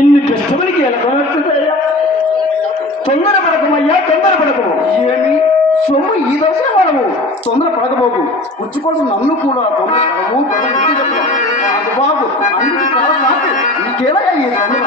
ఇన్ని కష్టములకి ఎలా కొనొచ్చుతాయా? తొందరపడకమయ్యా, తొందరపడకము. ఏమి సొమ్ము ఈ దశ మనము తొందర పడకపోకు. పుచ్చుకోవాల్సిన నన్ను కూడా తొందర పడవు అది బాబు అన్నిటి చాలా సాటి నీకేలా ఈ తొందర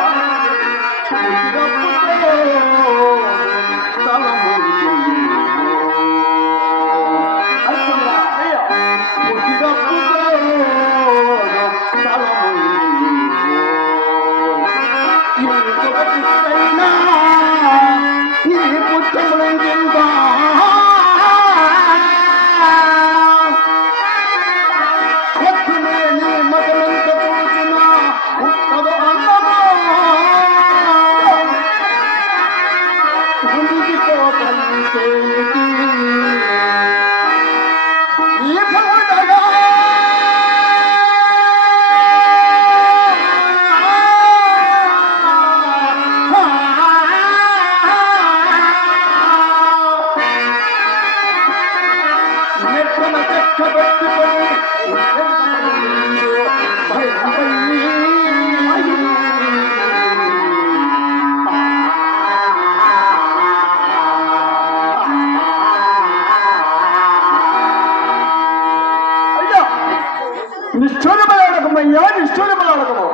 నిష్ఠూరమయ్యా, నిష్ఠూరమలాడకము.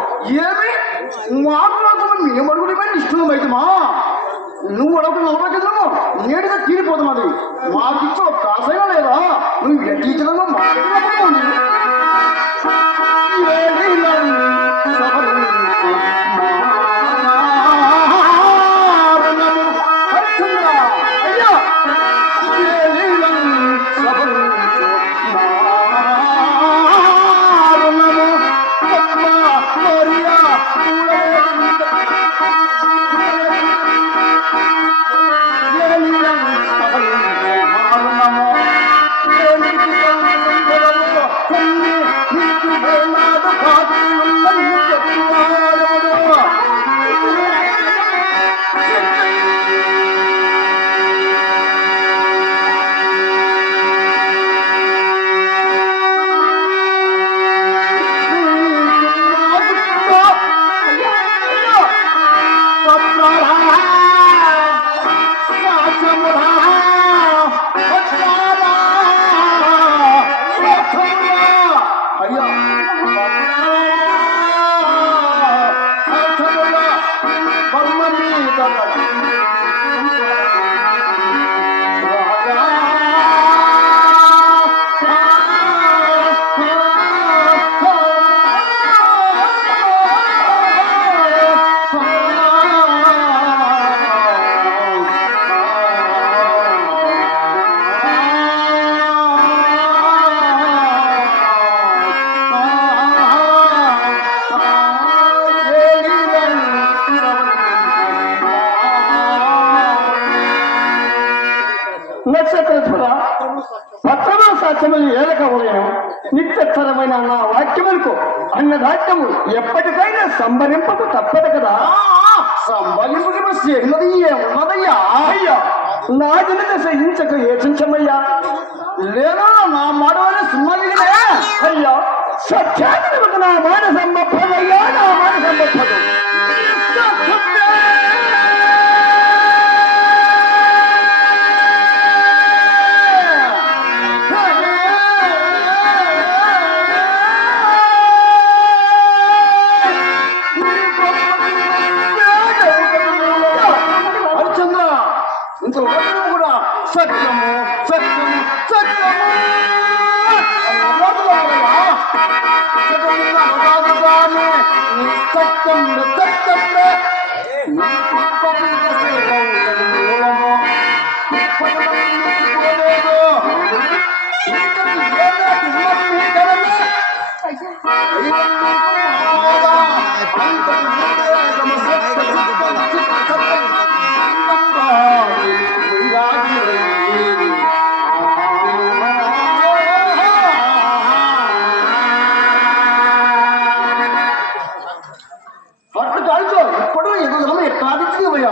ఏమి మాట్లాడుతున్నా మేము అడుగుతున్నా నిష్ఠూరమైతమా? నువ్వు అడుగుతున్న 40 గదులు నేడుగా తీరిపోతాం. అది మాకిచ్చో కాసైనా లేదా? నువ్వు ఎట్టి ఇచ్చినా మాట్లాడుతుంది. పత్రమా సాధ్యమని ఏలకవలేను. నిత్యస్థరమైన నా వాక్యములకు అన్నదాట్యము ఎప్పటికైనా సంబరింపకు తప్పదు కదా. సంబరింపకు చేరినది ఏమున్నదయ్యా? అయ్యా, నా జనత సహించక ఏచించమయ్యా. లేదా నా మాటవనే సుమ్మలిగినే. అయ్యా, సత్యానికి నా మాట సంబద్ధమయ్యా, నా మాట సంబద్ధము. కూడా సత్యము సత్యము సత్యము సత్యం పట్టు కాల్చో ఇప్పుడు ఎదుగుదలం ఎట్లాదిచ్చినవయ్యా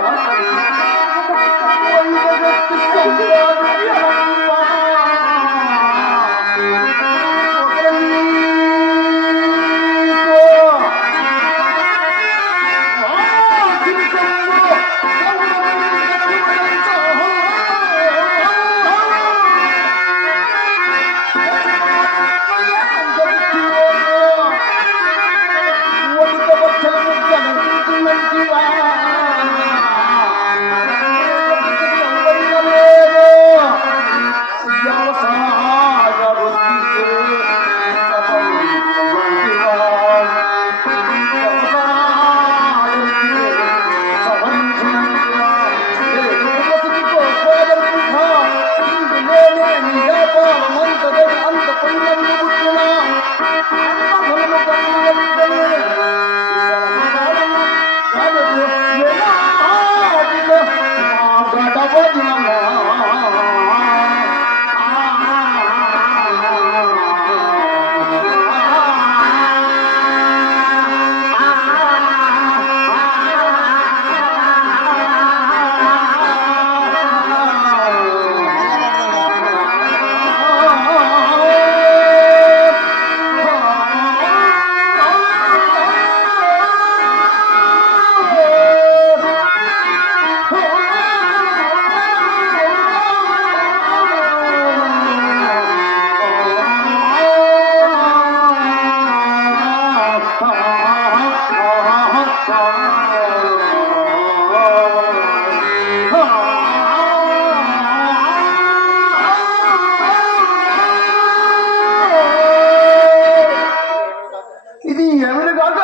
ఇది ఏమైనా కాక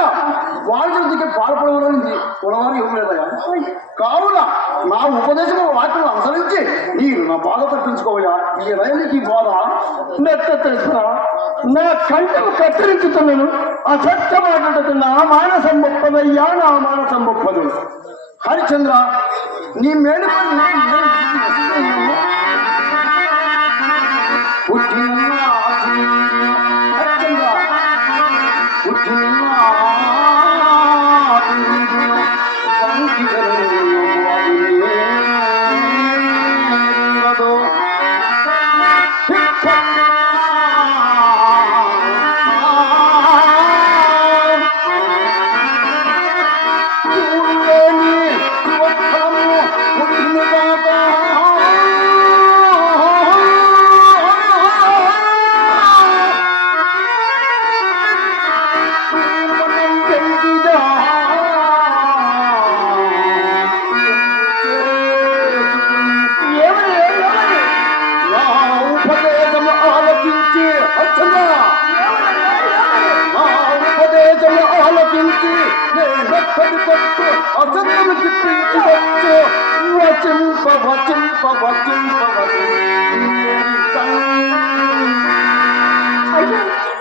వాణిజ్యకి పాల్పడవలని పొలవారు ఇవ్వలేదయా కావున నా ఉపదేశము వాటిని అనుసరించి నీరు నా బాధ తప్పించుకోవయా ఈ రైలుకి బాధ నెత్త నా కంఠము కత్తిరించుతున్నాను అసత్యమాటడుతున్నా మానసం ముప్పదయ్యా నా మానసం ముప్పదు హరిచంద్ర నీ మేలు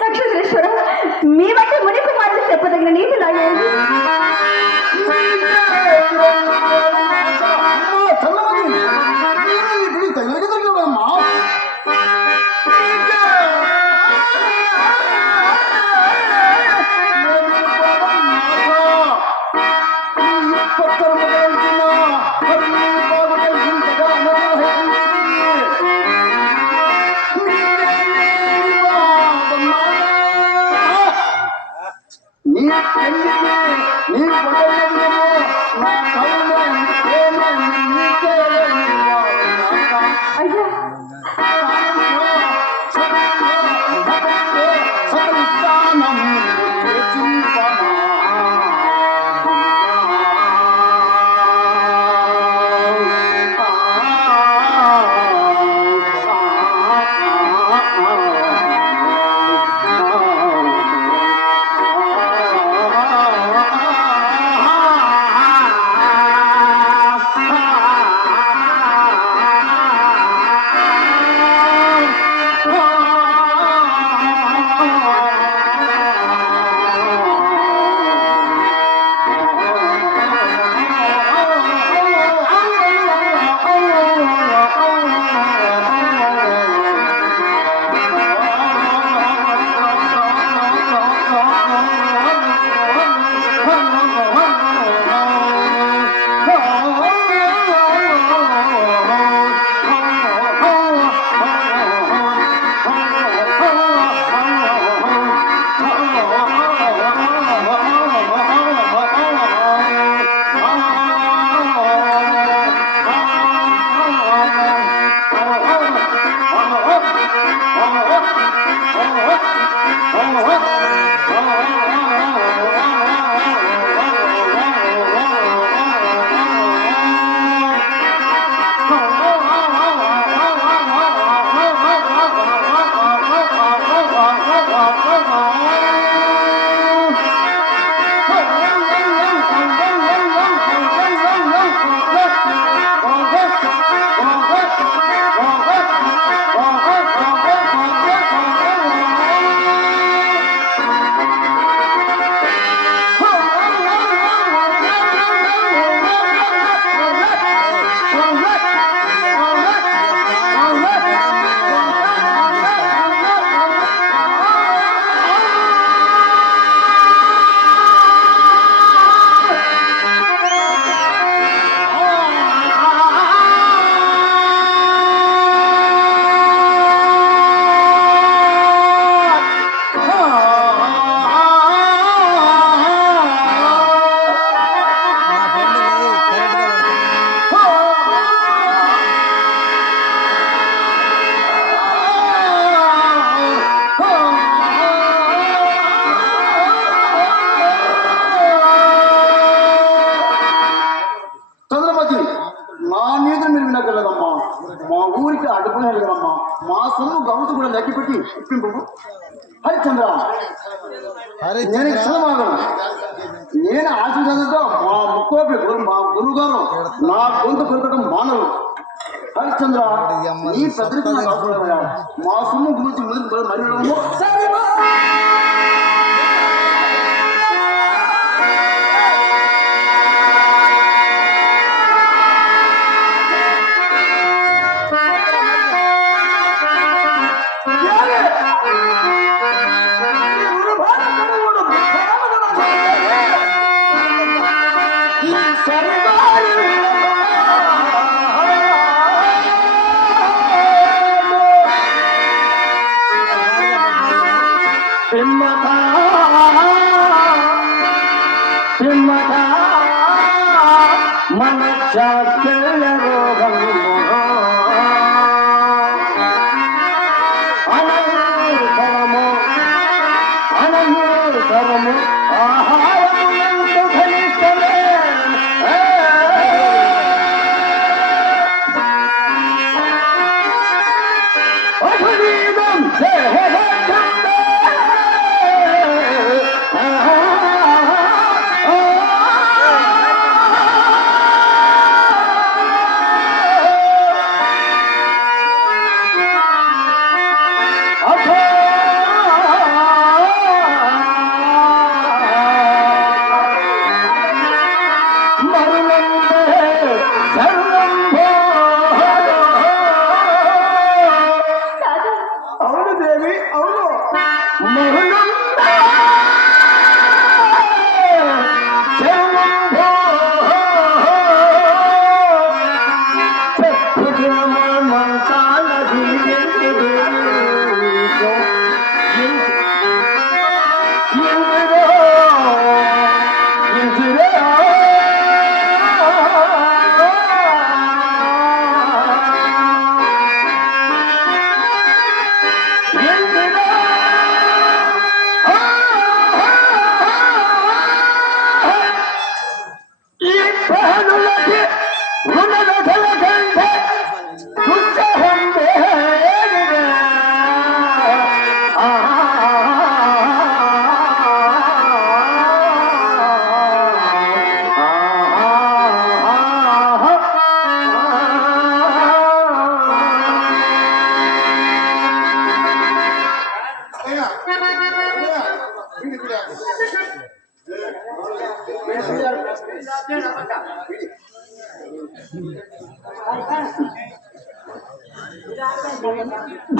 నక్షత్రేశ్వర మీ వంటి ముని కుమారులు చెప్పదగిన నీతి లాగేది హరిచంద్ర నేను ఇష్టమాగను నేను ఆశించడంతో మా ముక్కోపి మా గురువు గారు నా గొంతు పెరగడం మానవు. హరిచంద్ర ఈ పెద్దరికి నాకు అవసరం. మా సొమ్ము గురించి ముందుకు మళ్ళీ మన చాకల రోగము అనంతరము అనంతరము ఆహారమునందు ఘనిష్టమే అభినీతం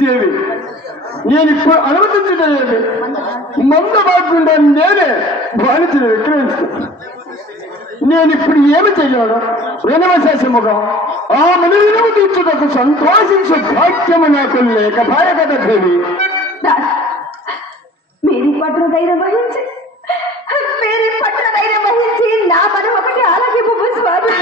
దేవి, నేను ఇప్పుడు అనుమతించలేదు. మంద బాగుండా నేనే బాధితులు విక్రయిస్తాను. నేను ఇప్పుడు ఏమి చెయ్యాను? వినవశేషముగా ఆ మనులను తీర్చుటకు సంతోషించు భాగ్యము నాకు లేక భయ కదా దేవి. మీరు పట్టు ధైర్యం వహించి నా మనం ఒకటి అలాగే స్వామి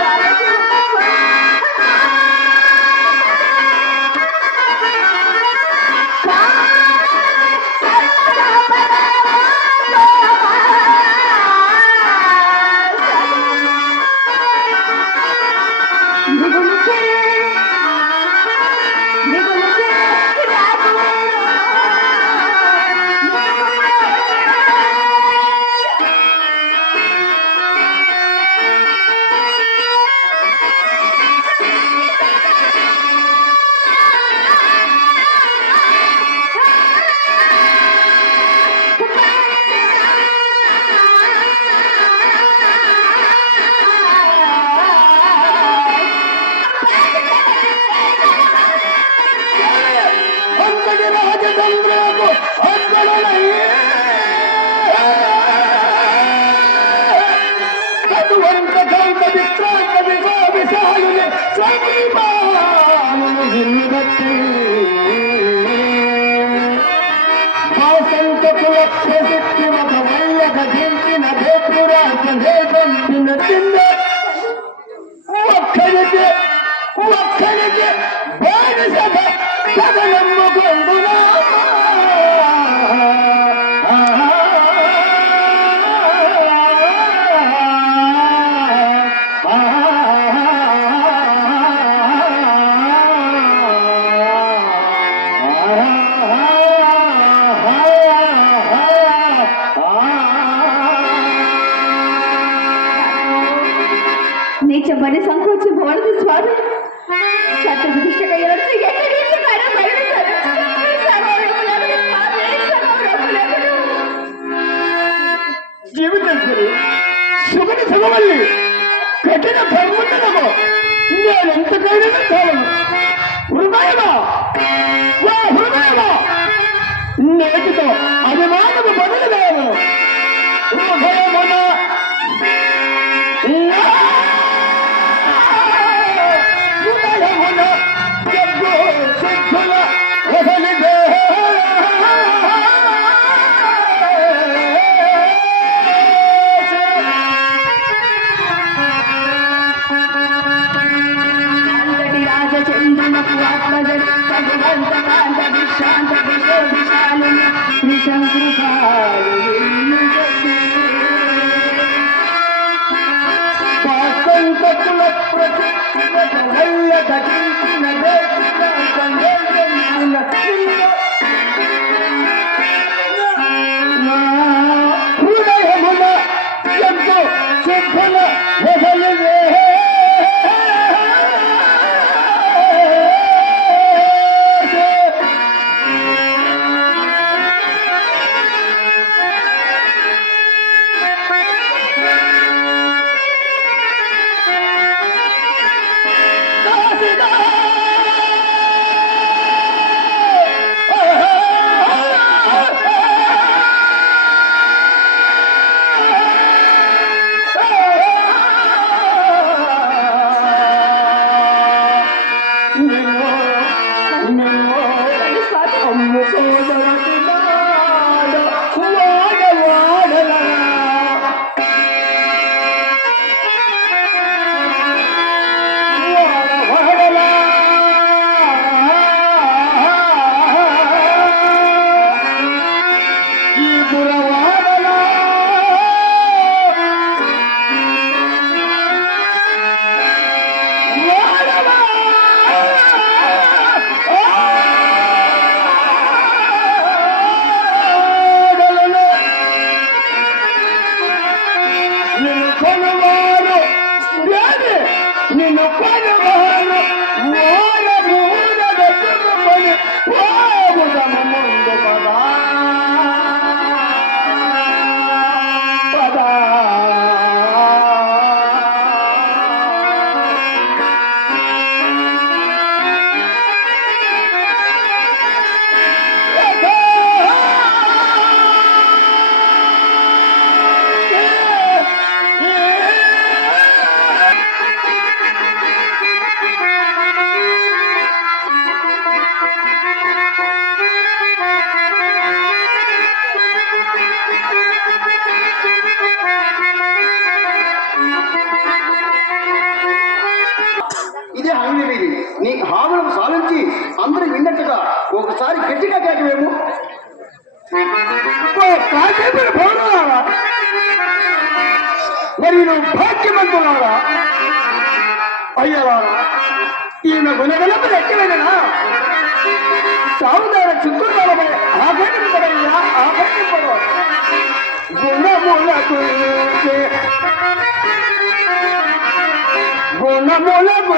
మరీ సంకోచింపవలదు స్వామి. క్షత్ర ప్రతిష్ఠగా ఎవరితో ఎక్కడించగానో మరణించారు. సమరములగును స్వామి, సమరములగును. జీవితేశ్వరి శుభని శుభమల్లి కఠిన కర్మంతనము నేను ఎంతకైనా చాలను. హృదయమా ఓ హృదయమా, నేటితో అభిమానము మొదలుగాను. హృదయమున హృదయమున జగ్గు సిద్ధుల వదలిదే అంతటి రాజచంద్రునకు ఆత్మజన్ భగవంత కాంత విశ్రాంత విశోభిశాలిని త్రిశంకృకాలు స్వాతంత్రకుల ప్రతిష్ఠిత దటించిన దేశిన సందేశమున హృదయమున ఎంతో సిద్ధుల వదలిదే నిన్ను కొనువారు ఓర మూడ వెతుకుకొని పోవుదము ముందు పదా పదా ఇదే హామీ మీది. నీ హామీలను సాధించి అందరూ విన్నట్టుగా ఒకసారి గట్టిగా కేకవేము. కాసేపుడు భవనాలా మరి నువ్వు భాగ్యవంతులారా అయ్యలారా ఈయన గుణగలపు ఎక్కవేనా సాగుదార చిత్తులపై ఆఘాటింపడయ్యా ఆఘాటింపడు గుణములకు గుణములకు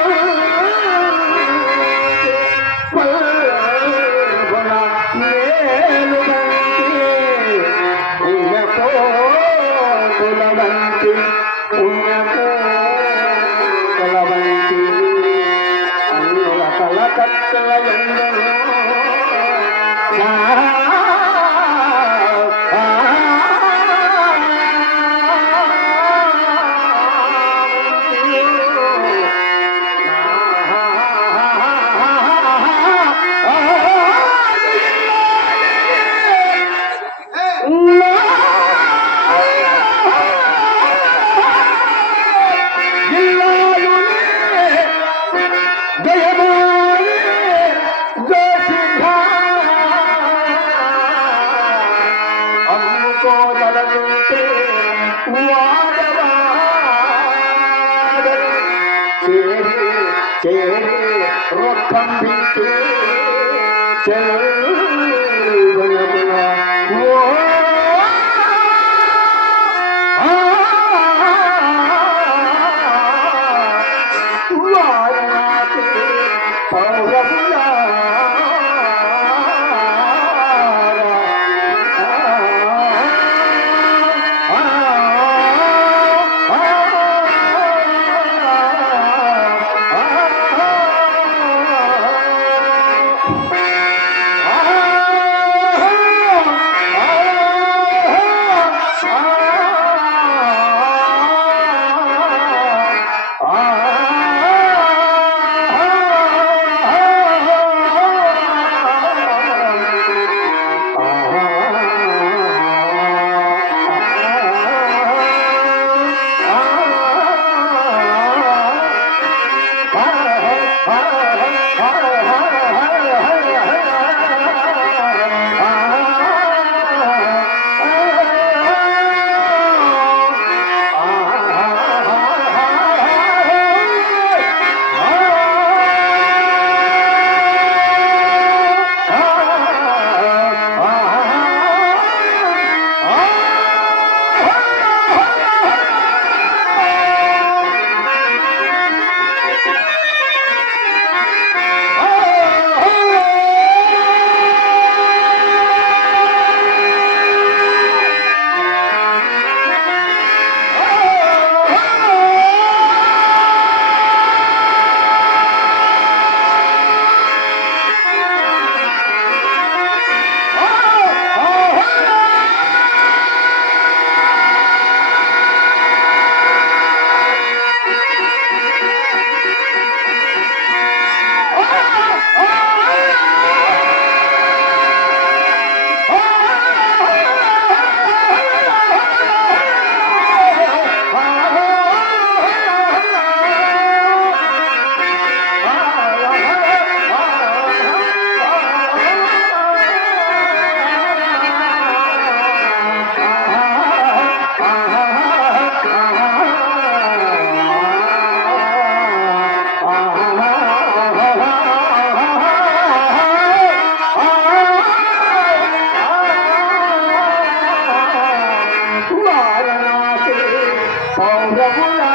పరములా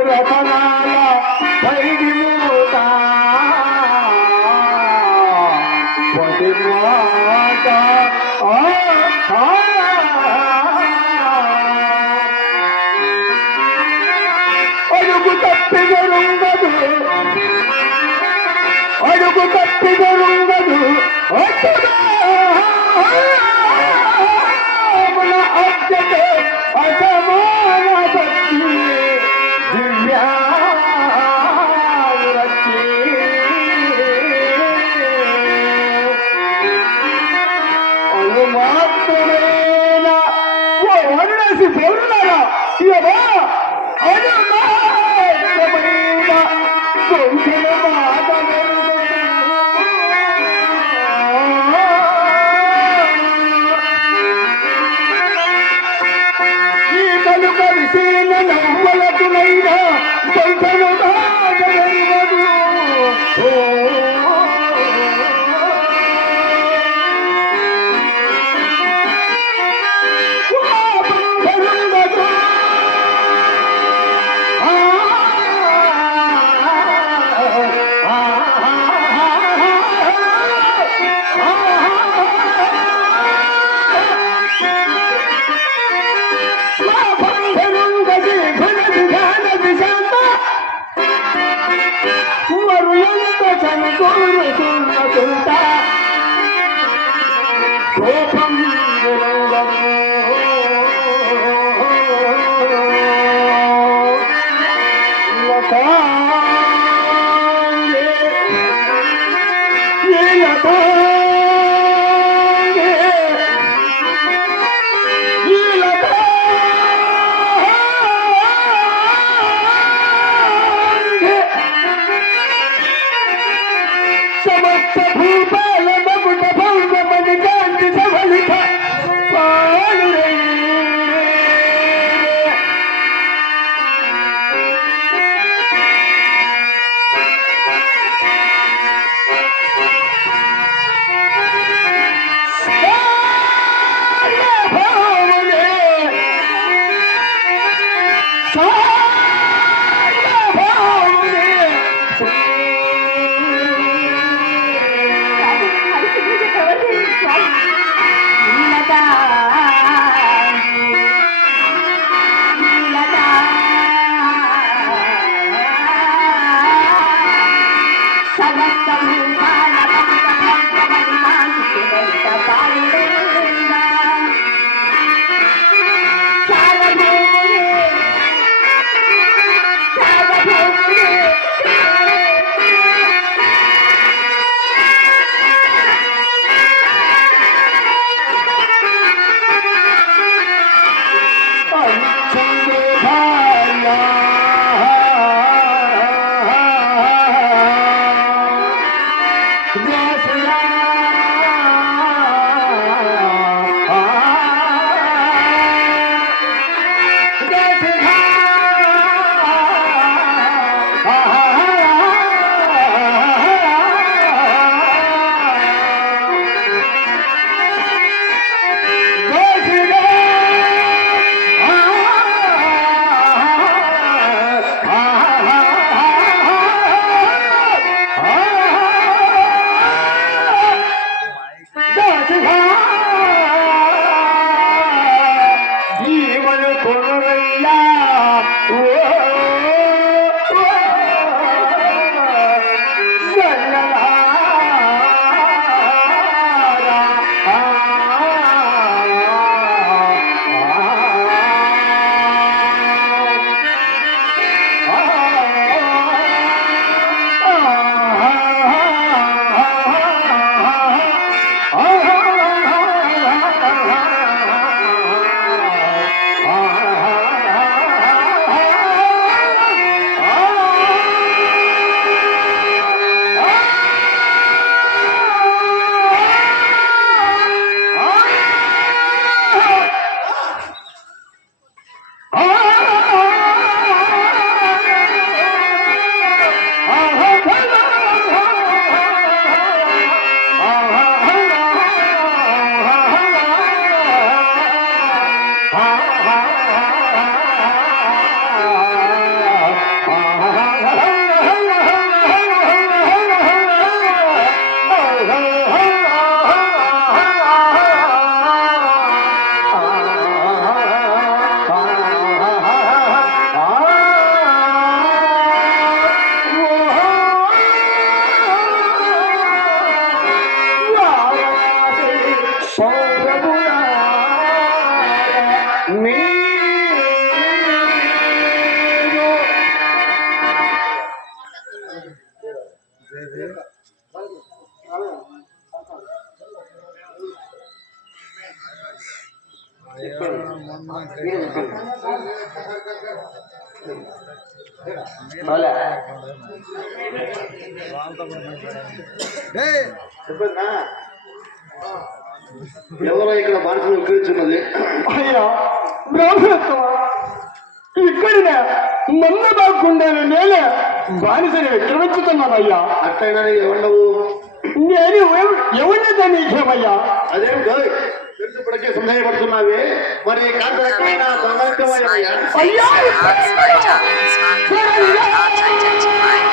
రతనాల పైడి మూత పది మాట అడుగు తప్పిదరుంగదు అడుగు తప్పిదరుంగదు మన అత్యతే అసమాన భక్తి దివ్యారచి అను మాత్రమేన ఓ వరుణసి పౌరులారా ఇవా అను మాత్రమైన కొంచెం ఈ కలుక విశీన నవ్వలకునైనా కొంచెం బాధగలదు కోపం సమస్త భూపాల మగుట భౌమని కాంతి సవలిత పాలురే సార్వభౌములే సార్వభౌములే చెప్పేదా ఎవరో ఇక్కడ బానిసలు విక్రయించున్నది అయ్యా బ్రాహ్మణత్వ ఇక్కడినే మంద బాగుండాను నేనే బానిసని విక్రమించుతున్నానయ్యా. అట్టయినా నీకు ఎవరు నేను ఎవరితో నీకేమయ్యా? అదేం తెలుసుపడికే సందేహపడుతున్నావే మరి కాంత ఎక్కడైనా అయ్యా Not identified.